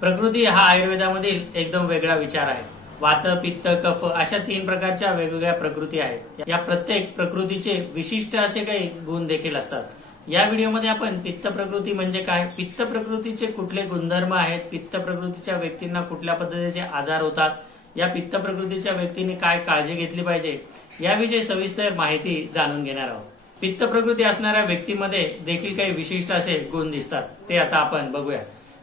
प्रकृती हा आयुर्वेदामधील एकदम वेगळा विचार आहे. वात पित्त कफ अशा तीन प्रकारच्या वेगवेगळ्या प्रकृती आहेत. या प्रत्येक प्रकृतीचे विशिष्ट असे काही गुण देखील असतात. या व्हिडिओमध्ये आपण पित्त प्रकृती म्हणजे काय? पित्त प्रकृतीचे कुठले गुणधर्म आहेत? पित्त प्रकृतीच्या व्यक्तींना कुठल्या पद्धतीचे आजार होतात? या पित्त प्रकृतीच्या व्यक्तींनी काय काळजी घेतली पाहिजे? याविषयी सविस्तर माहिती जाणून घेणार आहोत. पित्त प्रकृती असणाऱ्या व्यक्तीमध्ये देखील काही विशिष्ट असे गुण दिसतात. ते आता आपण बघूया.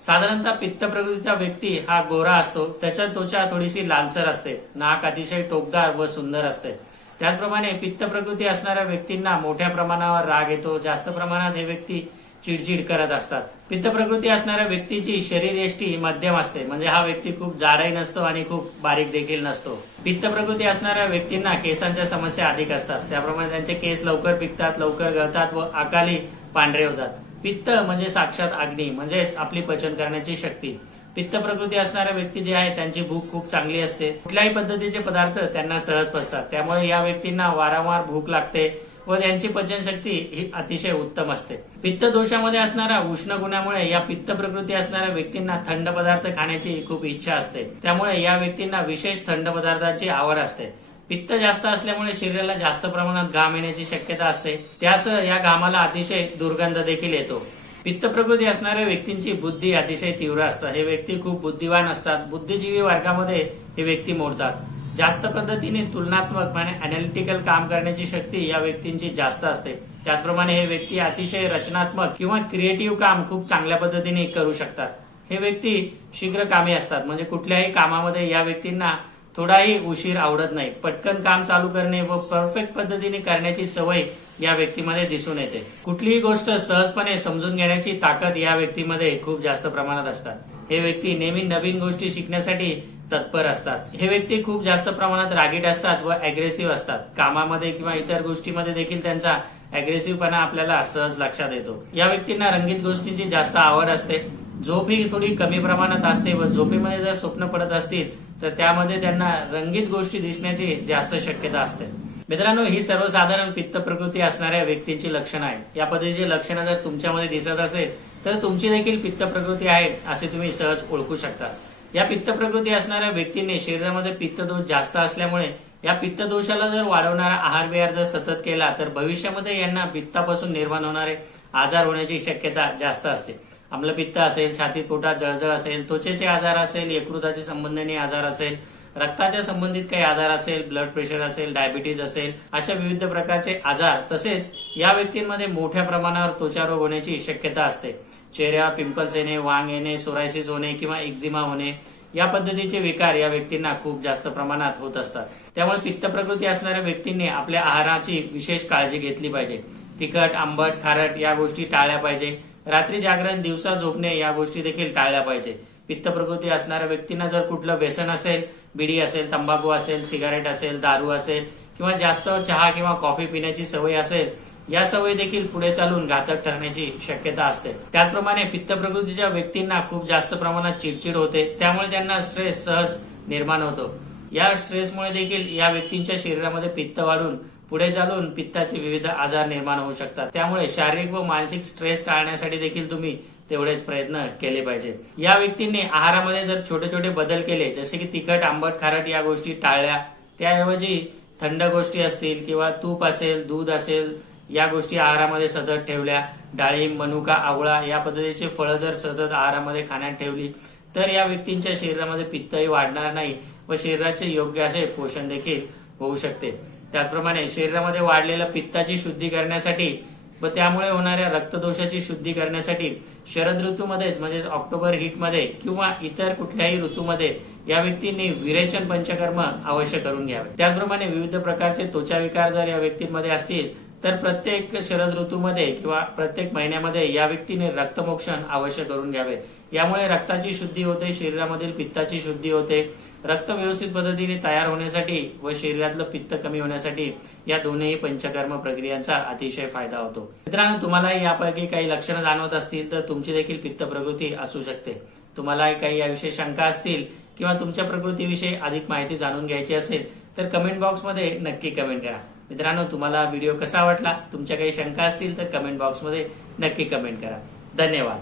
साधारणतः पित्त प्रकृतीचा व्यक्ती हा गोरा असतो. त्याच्या त्वचा थोडीशी लालसर असते. नाक अतिशय टोकदार व सुंदर असते. त्याचप्रमाणे पित्त प्रकृती असणाऱ्या व्यक्तींना मोठ्या प्रमाणावर राग येतो. जास्त प्रमाणात हे व्यक्ती चिडचिड करत असतात. पित्त प्रकृती असणाऱ्या व्यक्तीची शरीर यष्टी मध्यम असते. म्हणजे हा व्यक्ती खूप जाडही नसतो आणि खूप बारीक देखील नसतो. पित्त प्रकृती असणाऱ्या व्यक्तींना केसांच्या समस्या अधिक असतात. त्याप्रमाणे त्यांचे केस लवकर पिकतात लवकर गळतात व अकाली पांढरे होतात. पित्त म्हणजे साक्षात अग्नी म्हणजेच आपली पचन करण्याची शक्ती. पित्त प्रकृती असणाऱ्या व्यक्ती जे आहे त्यांची भूक खूप चांगली असते. कुठल्याही पद्धतीचे पदार्थ त्यांना सहज पचतात. त्यामुळे या व्यक्तींना वारंवार भूक लागते व त्यांची पचनशक्ती ही अतिशय उत्तम असते. पित्त दोषामध्ये असणाऱ्या उष्ण गुणामुळे या पित्त प्रकृती असणाऱ्या व्यक्तींना थंड पदार्थ खाण्याची खूप इच्छा असते. त्यामुळे या व्यक्तींना विशेष थंड पदार्थाची आवड असते. पित्त जास्त असल्यामुळे शरीराला जास्त प्रमाणात घाम येण्याची शक्यता असते. त्यासह या घामाला अतिशय दुर्गंध देखील येतो. पित्त प्रकृती असणाऱ्या व्यक्तींची बुद्धी अतिशय तीव्र असतात हे व्यक्ती खूप बुद्धिवान असतात. बुद्धिजीवी वर्गामध्ये हे व्यक्ती मोडतात. जास्त पद्धतीने तुलनात्मक म्हणजे अनालिटिकल काम करण्याची शक्ती या व्यक्तींची जास्त असते. त्याचप्रमाणे हे व्यक्ती अतिशय रचनात्मक किंवा क्रिएटिव्ह काम खूप चांगल्या पद्धतीने करू शकतात. हे व्यक्ती शीघ्र कामी असतात. म्हणजे कुठल्याही कामामध्ये या व्यक्तींना थोडाही उशीर आवडत नाही. पटकन काम चालू करणे व परफेक्ट पद्धतीने करण्याची सवय या व्यक्तीमध्ये दिसून येते. कुठलीही गोष्ट सहजपणे समजून घेण्याची ताकद या व्यक्तीमध्ये खूप जास्त प्रमाणात असतात. हे व्यक्ती नेहमी नवीन गोष्टी शिकण्यासाठी तत्पर असतात. हे व्यक्ती खूप जास्त प्रमाणात रागीट असतात व अग्रेसिव्ह असतात. कामामध्ये किंवा इतर गोष्टीमध्ये देखील त्यांचा अग्रेसिव्हपणा आपल्याला सहज लक्षात येतो. या व्यक्तींना रंगीत गोष्टींची जास्त आवड असते. झोप ही थोडी कमी प्रमाणात असते व झोपेमध्ये जर स्वप्न पडत असतील तर त्यामध्ये त्यांना रंगीत गोष्टी दिसण्याची जास्त शक्यता असते. मित्रांनो ही सर्वसाधारण पित्त प्रकृती असणाऱ्या व्यक्तींची लक्षणं आहेत. या पद्धतीची लक्षणं जर तुमच्यामध्ये दिसत असेल तर तुमची देखील पित्त प्रकृती आहे असे तुम्ही सहज ओळखू शकता. या पित्त प्रकृती असणाऱ्या व्यक्तीने शरीरामध्ये पित्तदोष जास्त असल्यामुळे या पित्तदोषाला जर वाढवणारा आहार विहार जर सतत केला तर भविष्यामध्ये यांना पित्तापासून निर्माण होणारे आजार होण्याची शक्यता जास्त असते. आम्लपित्त असेल छातीत पोटात जळजळ असेल त्वचेचे आजार असेल यकृताचे संबंधित आजार असेल रक्ताच्या संबंधित काही आजार असेल ब्लड प्रेशर असेल डायबिटीज असेल अशा विविध प्रकारचे आजार तसेच या व्यक्तींमध्ये मोठ्या प्रमाणावर त्वचा रोग होण्याची शक्यता असते. चेहऱ्या पिंपल्स येणे वांग येणे सोरायसिस होणे किंवा एक्झिमा होणे या पद्धतीचे विकार या व्यक्तींना खूप जास्त प्रमाणात होत असतात. त्यामुळे पित्त प्रकृती असणाऱ्या व्यक्तींनी आपल्या आहाराची विशेष काळजी घेतली पाहिजे. तिखट आंबट खारट या गोष्टी टाळल्या पाहिजे. रात्री जागरण दिवसा झोपणे या गोष्टी देखील टाळल्या पाहिजे. पित्त प्रकृती असणाऱ्या व्यक्तींना जर कुठलं व्यसन असेल बिडी असेल तंबाखू असेल सिगारेट असेल दारू असेल किंवा जास्त चहा किंवा कॉफी पिण्याची सवय असेल या सवयी देखील पुढे चालून घातक ठरण्याची शक्यता असते. त्याचप्रमाणे पित्त प्रकृतीच्या व्यक्तींना खूप जास्त प्रमाणात चिडचिड होते त्यामुळे त्यांना स्ट्रेस सहज निर्माण होतो. या स्ट्रेसमुळे देखील या व्यक्तींच्या शरीरामध्ये पित्त वाढून पुढे चालून पित्ताचे विविध आजार निर्माण होऊ शकतात. त्यामुळे शारीरिक व मानसिक स्ट्रेस टाळण्यासाठी देखील तुम्ही तेवढेच प्रयत्न केले पाहिजे या व्यक्तींनी आहारामध्ये जर छोटे छोटे बदल केले जसे की तिखट आंबट खारट या गोष्टी टाळल्या त्याऐवजी थंड गोष्टी असतील किंवा तूप असेल दूध असेल या गोष्टी आहारामध्ये सतत ठेवल्या डाळिंब मनुका आवळा या पद्धतीचे फळं जर सतत आहारामध्ये खाण्यात ठेवली तर या व्यक्तींच्या शरीरामध्ये पित्तही वाढणार नाही व शरीराचे योग्य असे पोषण देखील होऊ शकते. त्याचप्रमाणे शरीरामध्ये वाढलेल्या पित्ताची शुद्धी करण्यासाठी व त्यामुळे होणाऱ्या रक्तदोषाची शुद्धी करण्यासाठी शरद ऋतूमध्येच म्हणजेच ऑक्टोबर हीटमध्ये किंवा इतर कुठल्याही ऋतूमध्ये या व्यक्तींनी विरेचन पंचकर्म अवश्य करून घ्यावे. त्याचप्रमाणे विविध प्रकारचे त्वचा विकार जर या व्यक्तींमध्ये असतील तर प्रत्येक शरद ऋतूमध्ये किंवा प्रत्येक महिन्यामध्ये या व्यक्तीने रक्तमोक्षण अवश्य करून घ्यावे. यामुळे रक्ताची शुद्धी होते शरीरामधील पित्ताची शुद्धी होते. रक्त व्यवस्थित पद्धतीने तयार होण्यासाठी व शरीरातलं पित्त कमी होण्यासाठी या दोन्ही पंचकर्म प्रक्रियांचा अतिशय फायदा होतो. मित्रांनो तुम्हालाही यापैकी काही लक्षणं जाणवत असतील तर तुमची देखील पित्त प्रकृती असू शकते. तुम्हालाही काही याविषयी शंका असतील किंवा तुमच्या प्रकृतीविषयी अधिक माहिती जाणून घ्यायची असेल तर कमेंट बॉक्समध्ये नक्की कमेंट करा. मित्रांनो तुम्हाला व्हिडिओ कसा वाटला तुमच्या काही शंका असतील तर कमेंट बॉक्समध्ये नक्की कमेंट करा. धन्यवाद.